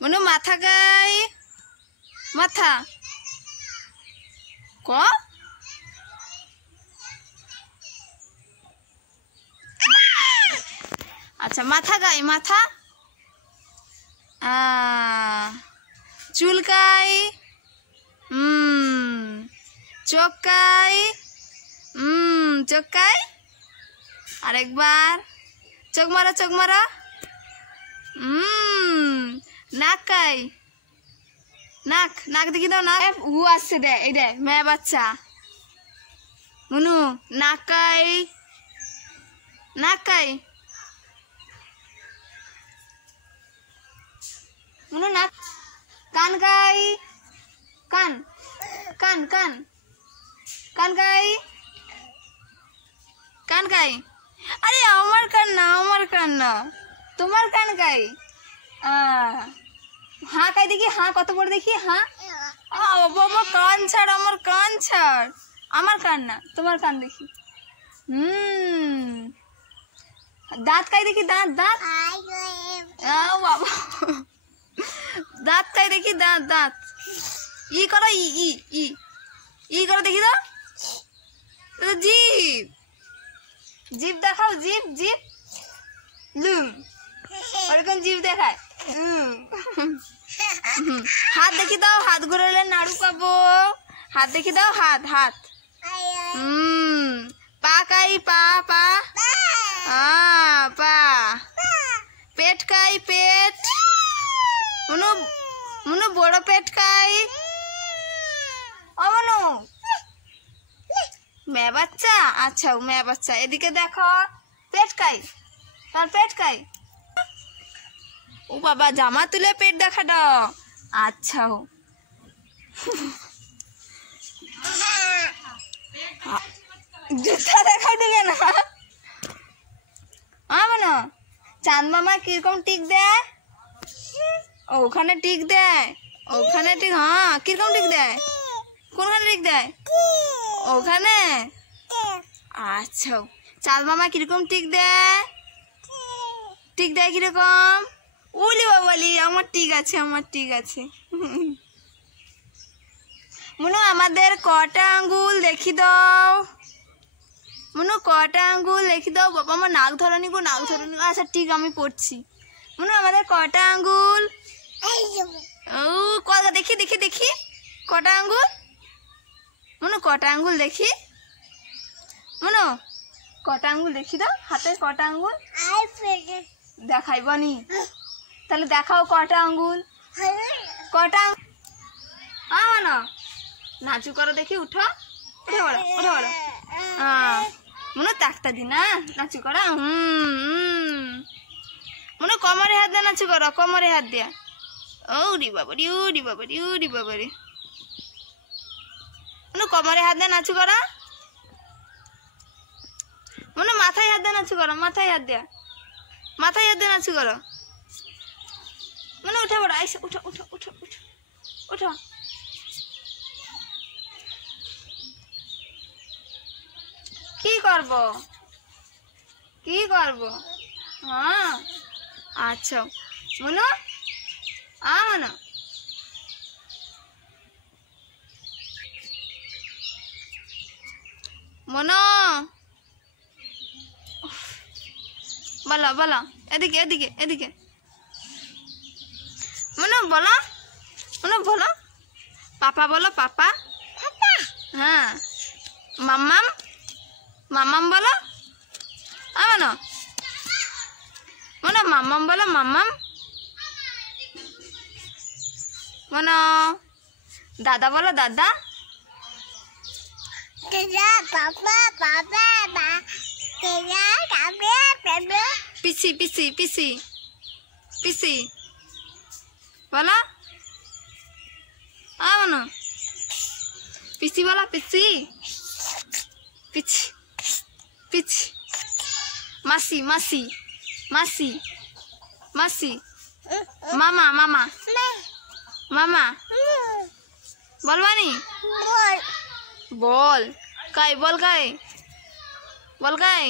মনু মাথা গাই মাথা ক আচ্ছা মাথা গাই মাথা চুলকাই চোকাই চোকাই আরেকবার চোখ মারা নাকাই নাক নাক দেখি দাও না উ আসছে দে এই দে মেয়ে বাচ্চা মুনু নাকাই নাকাই মুনু নাক কান গাই কান কান কান কান গাই কান গাই আরে আমার কান না তোমার কান গাই हाँ कई देखी हाँ कत बड़ देखी हाँ बाबा कान छाड़ আমার কান ছাড় আমার কান না তোমার কান দেখি দাঁত কই দেখি দাঁত দাঁত বাবা দাঁত কই দেখি দাঁত দাঁত ই করো ই ই ই ই করো দেখি দাও জিভ জিভ দেখাও জিভ জিভ লুম और कौन जीव देखा है हाथ देखी दाओ हाथ घुराले नाड़ू पाबो हाथ देखी दाओ हाथ हाथ पा काई पा पा पा पेट काई पेट मुनु मुनु बड़ो पेट काई ओ मुनु मैं बच्चा अच्छा मैं बच्चा एदिके देखो पेट काई तार पेट काई ओ बाबा जामा तुले पेट देखा दाओ अच्छा हो जूता देखा दिए ना मानो चांद मामा किरकम टिक दे ओखाने टिक दे ओखाने टिक हाँ किरकम टिक दे কোনখানে টিক দে ওখানে আচ্ছা চাঁদ মামা কিরকম টিক দে কিরকম ওলি বাবালি আমার ঠিক আছে মুনু আমাদের কটা আঙ্গুল দেখি দাও মুনু কটা আঙ্গুল দেখি দাও বাবা আমার নাক ধরনি গো নাক ধরনি আচ্ছা ঠিক আমি পড়ছি মুনু আমাদের কটা আঙ্গুল ও কটা দেখি দেখি দেখি কটা আঙ্গুল মুনু কটা আঙ্গুল দেখি মুনু কটা আঙ্গুল দেখি দাও হাতে কটা আঙ্গুল দেখাইবনি তাহলে দেখাও কটা আঙ্গুল কটা না নাচু করো দেখি উঠো উঠে বড় মনে তাকতা দি না নাচু করা মনে কমরে হাত দিয়ে নাচু করো কমরে হাত দিয়া ওরি বাবারি মনে কমরে হাত দিয়ে নাচু করা মনে মাথায় হাত দিয়ে নাচু করো মাথায় হাত দিয়ে নাচু করো মানে উঠে পড়ো আইসা উঠো কি করব হ্যাঁ আচ্ছা মনো মনো বলো এদিকে মনো বলো পাপা বলো পাপা হ্যাঁ মাম্মাম বলো মনো মাম্মাম বলো মনো দাদা বলো দাদা পিসি বলো মনো পিসি বলো পিসি মাসি মামা বলবানি বল কাই